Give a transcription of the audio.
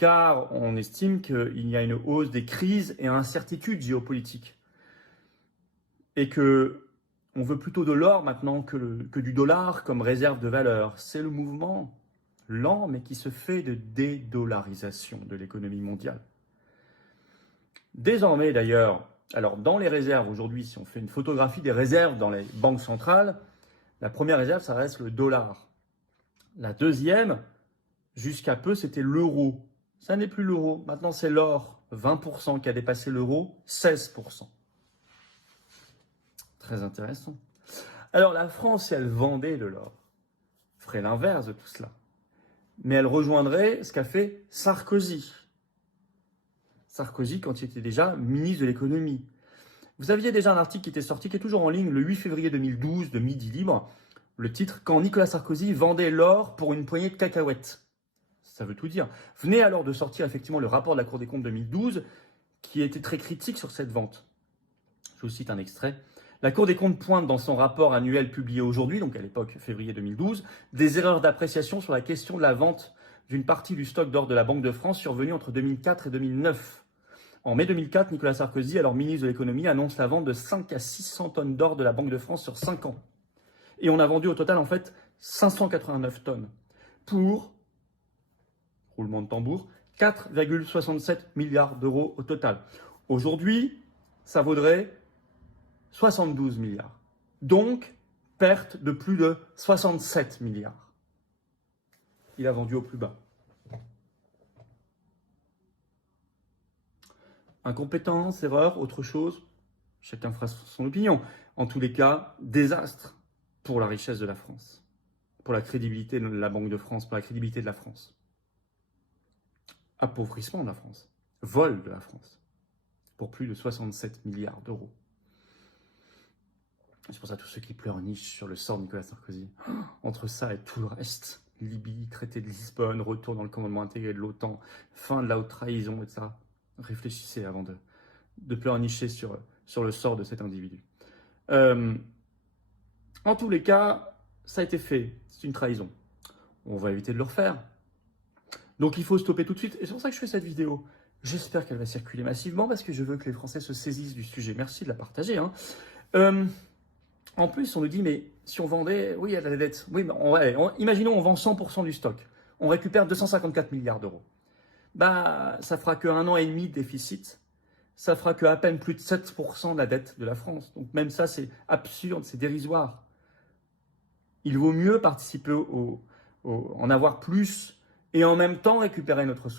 car on estime qu'il y a une hausse des crises et incertitudes géopolitiques. Et qu'on veut plutôt de l'or maintenant que du dollar comme réserve de valeur. C'est le mouvement lent, mais qui se fait de dédollarisation de l'économie mondiale. Désormais d'ailleurs, alors dans les réserves aujourd'hui, si on fait une photographie des réserves dans les banques centrales, la première réserve, ça reste le dollar. La deuxième, jusqu'à peu, c'était l'euro. Ça n'est plus l'euro, maintenant c'est l'or, 20% qui a dépassé l'euro, 16%. Très intéressant. Alors la France, si elle vendait de l'or, ferait l'inverse de tout cela. Mais elle rejoindrait ce qu'a fait Sarkozy. Sarkozy, quand il était déjà ministre de l'économie. Vous aviez déjà un article qui était sorti, qui est toujours en ligne, le 8 février 2012, de Midi Libre. Le titre « Quand Nicolas Sarkozy vendait l'or pour une poignée de cacahuètes ». Ça veut tout dire. Venait alors de sortir effectivement le rapport de la Cour des comptes 2012, qui était très critique sur cette vente. Je vous cite un extrait. La Cour des comptes pointe dans son rapport annuel publié aujourd'hui, donc à l'époque février 2012, des erreurs d'appréciation sur la question de la vente d'une partie du stock d'or de la Banque de France survenue entre 2004 et 2009. En mai 2004, Nicolas Sarkozy, alors ministre de l'économie, annonce la vente de 5 à 600 tonnes d'or de la Banque de France sur 5 ans. Et on a vendu au total en fait 589 tonnes pour, roulement de tambour, 4,67 milliards d'euros au total. Aujourd'hui, ça vaudrait 72 milliards. Donc, perte de plus de 67 milliards. Il a vendu au plus bas. Incompétence, erreur, autre chose, chacun fera son opinion. En tous les cas, désastre pour la richesse de la France, pour la crédibilité de la Banque de France, pour la crédibilité de la France. Appauvrissement de la France, vol de la France, pour plus de 67 milliards d'euros. C'est pour ça tous ceux qui pleurnichent sur le sort de Nicolas Sarkozy. Entre ça et tout le reste, Libye, traité de Lisbonne, retour dans le commandement intégré de l'OTAN, fin de la haute trahison, etc. Réfléchissez avant de pleurnicher sur le sort de cet individu. En tous les cas, ça a été fait. C'est une trahison. On va éviter de le refaire. Donc il faut stopper tout de suite. Et c'est pour ça que je fais cette vidéo. J'espère qu'elle va circuler massivement parce que je veux que les Français se saisissent du sujet. Merci de la partager. En plus, on nous dit, mais si on vendait, oui, il y a la dette. Oui, mais imaginons, on vend 100% du stock. On récupère 254 milliards d'euros. Bah, ça fera qu'un an et demi de déficit. Ça fera qu'à peine plus de 7% de la dette de la France. Donc même ça, c'est absurde, c'est dérisoire. Il vaut mieux participer en avoir plus et en même temps récupérer notre